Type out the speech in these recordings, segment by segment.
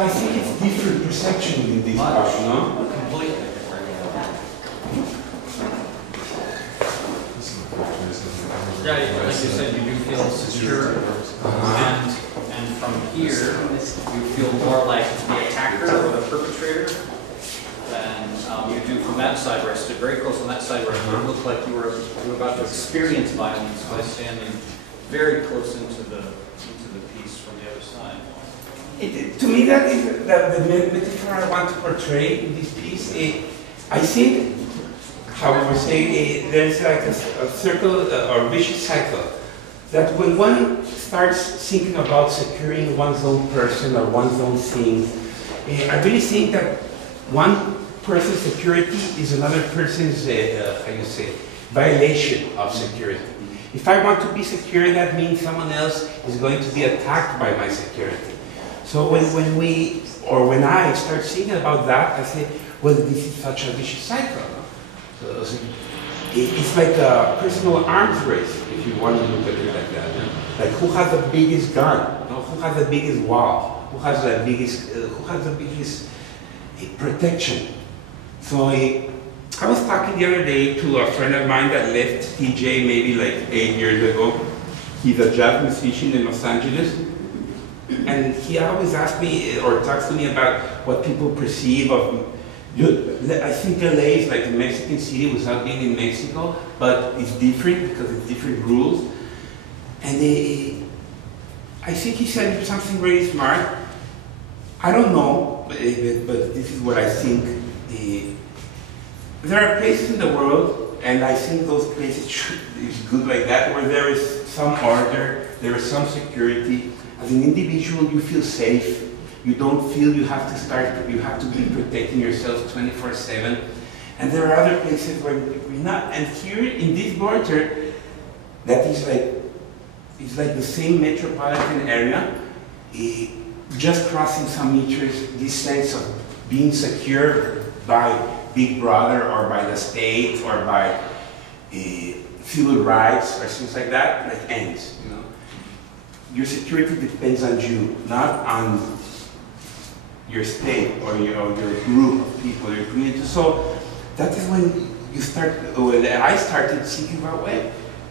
I think it's different perception in this part, no? Completely different. Yeah, like you said, you do feel secure, and from here, you feel more like the attacker or the perpetrator than you do from that side where I stood very close on that side where it looked like you were about to experience violence by standing very close into the piece from the other side. To me, that is the metaphor I want to portray in this piece. I think, how we were saying, there's like a circle or vicious cycle. That when one starts thinking about securing one's own person or one's own things, I really think that one person's security is another person's, how you say, violation of security. If I want to be secure, that means someone else is going to be attacked by my security. So when I start thinking about that, I say, well, this is such a vicious cycle. So it's like a personal arms race, if you want to look at it like that. Like who has the biggest gun? Who has the biggest wall? Who has the biggest protection? So I was talking the other day to a friend of mine that left TJ maybe like 8 years ago. He's a jazz musician in Los Angeles. And he always asks me or talks to me about what people perceive of, I think LA is like a Mexican city without being in Mexico, but it's different because it's different rules. And I think he said something very smart. I don't know, but this is what I think. There are places in the world, and I think those places is good like that, where there is some order, there is some security. As an individual, you feel safe. You don't feel you have to be protecting yourself 24/7. And there are other places where you're not. And here in this border, that is it's like the same metropolitan area, just crossing some meters, this sense of being secure by Big Brother or by the state or by civil rights or things like that, like ends, you know. Your security depends on you, not on your state or your group of people, your community. So that is when you start, I started thinking about, well,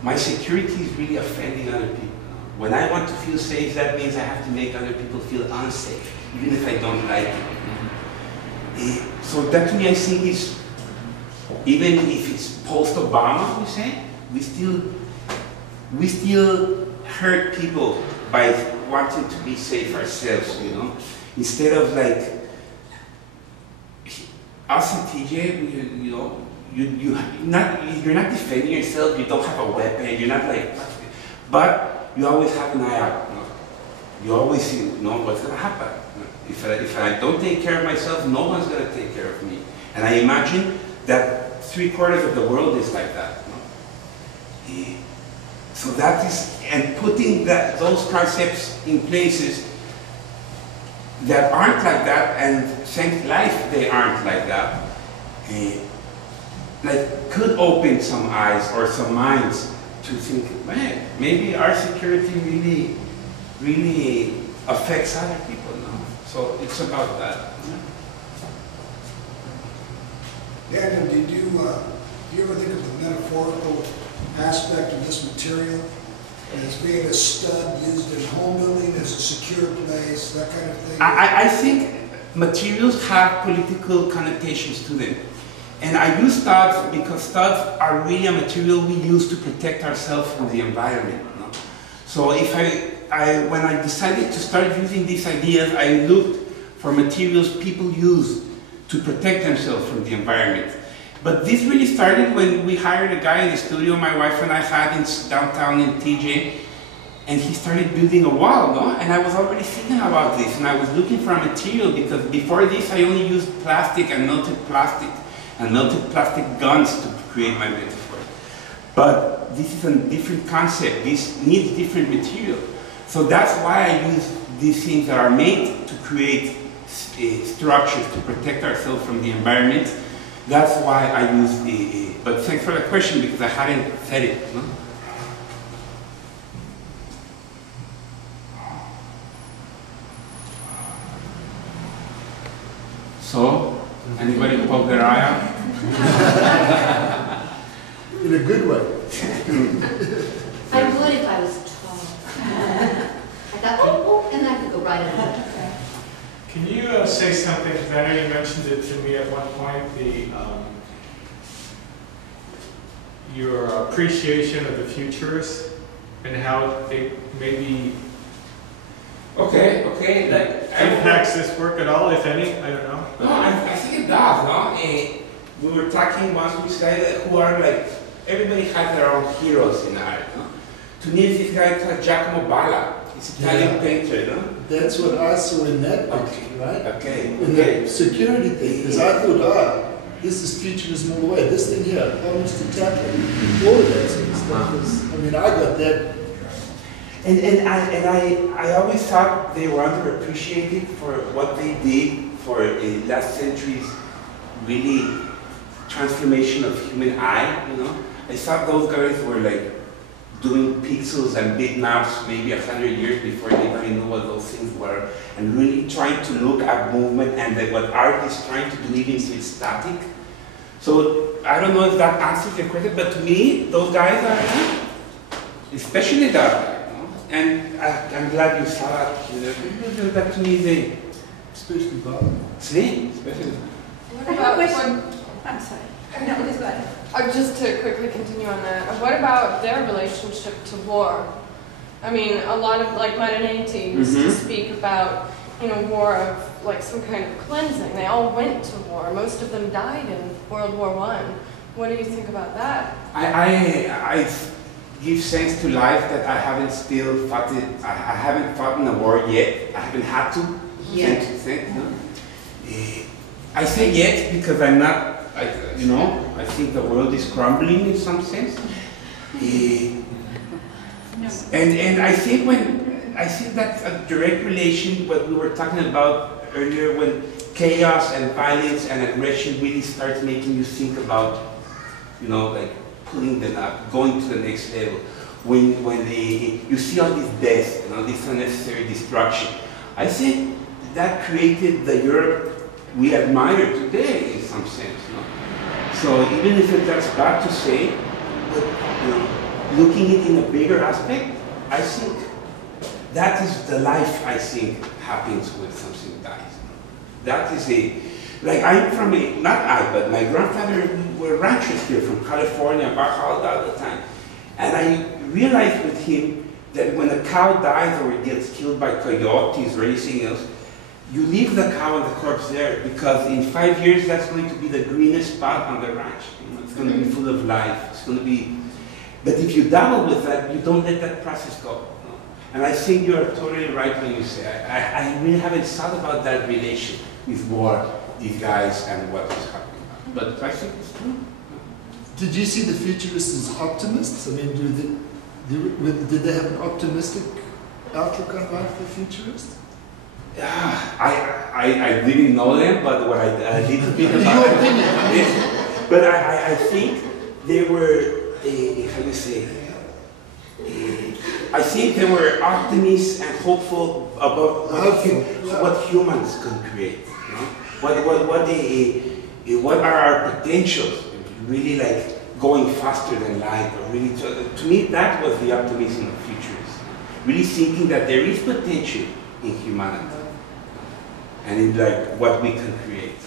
my security is really offending other people. When I want to feel safe, that means I have to make other people feel unsafe, even if I don't like it. So that to me, I think is, even if it's post-Obama, we say, we still hurt people by wanting to be safe ourselves, you know? Instead of like, us and TJ, you know, you're not defending yourself, you don't have a weapon, you're not like, but you always have an eye out. You know? You always know what's going to happen. If I don't take care of myself, no one's going to take care of me. And I imagine that 3/4 of the world is like that. You know? So that is, and putting those concepts in places that aren't like that, and thank life they aren't like that, like could open some eyes or some minds to think, man, maybe our security really affects other people now. So it's about that. Daniel, do you ever think of the metaphorical aspect of this material as being a stud used in home building, as a secure place, that kind of thing? I think materials have political connotations to them. And I use studs because studs are really a material we use to protect ourselves from the environment. You know? So if when I decided to start using these ideas, I looked for materials people use to protect themselves from the environment. But this really started when we hired a guy in the studio my wife and I had in downtown in TJ, and he started building a wall, no? And I was already thinking about this, and I was looking for a material because before this I only used plastic and melted plastic guns to create my metaphor. But this is a different concept. This needs different material. So that's why I use these things that are made to create structures to protect ourselves from the environment. That's why I use but thanks for the question because I hadn't said it. No? good way. I would if I was tall. I thought, oh, and I could go right ahead. Can you say something, because I know you mentioned it to me at one point, your appreciation of the futurists and how they maybe Okay, like impacts this work at all, if any? I don't know. No, I think it does, no? We were talking once, we said who are like, everybody has their own heroes in art, no? To me, this guy called Giacomo Balla. He's Italian painter, no? That's what I saw in that picture, right? Okay. In the security thing, because I thought, this is futurism all the way. This thing here, almost a chapter, all of that sort of stuff was, I mean, I got that. And I always thought they were underappreciated for what they did for last century's really transformation of human eye, you know? I thought those guys were like doing pixels and bitmaps maybe 100 years before anybody knew what those things were, and really trying to look at movement and what art is trying to do even if it's static. So I don't know if that answers your question, but to me, those guys are, especially that. And I'm glad you saw that. That to me is Especially Bob. See? Especially. What about I'm sorry. No, please go ahead. Just to quickly continue on that, what about their relationship to war? I mean, a lot of, like Marinetti used to speak about, war of like some kind of cleansing. They all went to war. Most of them died in World War I. What do you think about that? I give thanks to life that I haven't still fought it. I haven't fought in a war yet. I haven't had to. Yet. I say yet because I'm not. I think the world is crumbling in some sense. And I think that's a direct relation what we were talking about earlier, when chaos and violence and aggression really starts making you think about, like pulling them up, going to the next level. When you see all these deaths, this unnecessary destruction. I think that created the Europe we admire today in some sense. So even if that's bad to say, but looking at it in a bigger aspect, I think that is the life I think happens when something dies. That is like I'm from but my grandfather were ranchers here from California, Baja all the time. And I realized with him that when a cow dies or it gets killed by coyotes or anything else, you leave the cow and the corpse there because in 5 years that's going to be the greenest spot on the ranch. It's going to be full of life. It's going to be. But if you dabble with that, you don't let that process go. And I think you are totally right when you say I really haven't thought about that relation with war, these guys, and what is happening. But I think it's true. Did you see the futurists as optimists? I mean, did they have an optimistic outlook on life, the futurists? I didn't know them, but what I did about your opinion. Yes. But I think they were, how do you say, I think they were optimists and hopeful about what humans can create. What are our potentials? Really like going faster than light, or really to me that was the optimism of futurists. Really thinking that there is potential in humanity and in like what we can create.